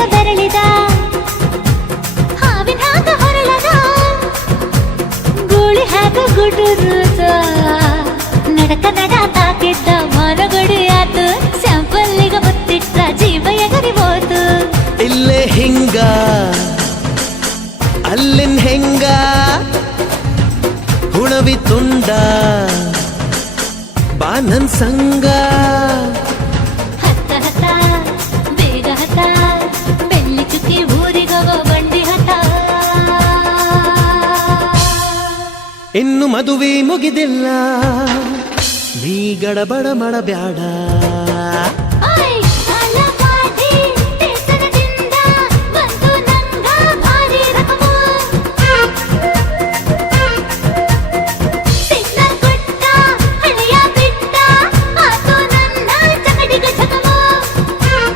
ಬೇಗ ಬೆರಳಿದ ಹಾವಿನ ಹಾಗ ಹೊರಳದ ಗೂಳಿ ಹಾಗ ಗುಡುರುದ ನಡಕ ನಡ ತಾಕಿದ್ದ ಮನಗಡಿ ಆತು ಸ್ಯಾಂಪಲ್ಲಿಗ ಮುತ್ತಿಟ್ಟ ಜೀವ ಎಗರಿ ಹೋತು ಇಲ್ಲೇ ಹಿಂಗ ಅಲ್ಲಿನ್ ಹೆಂಗ ಹುಣವಿ ತುಂಡ ಬಾ ನನ್ ಸಂಗ ಹತ್ತ ಹತ್ತ ಬೇಗ ಹತ್ತ ಬೆಳ್ಳಿ ಚುಕ್ಕಿ ಊರಿಗವ ಬಂಡಿ ಹತ್ತ ಇನ್ನು ಮದುವೆ ಮುಗಿದಿಲ್ಲ ನೀ ಗಡಬಡ ಮಾಡಬ್ಯಾಡ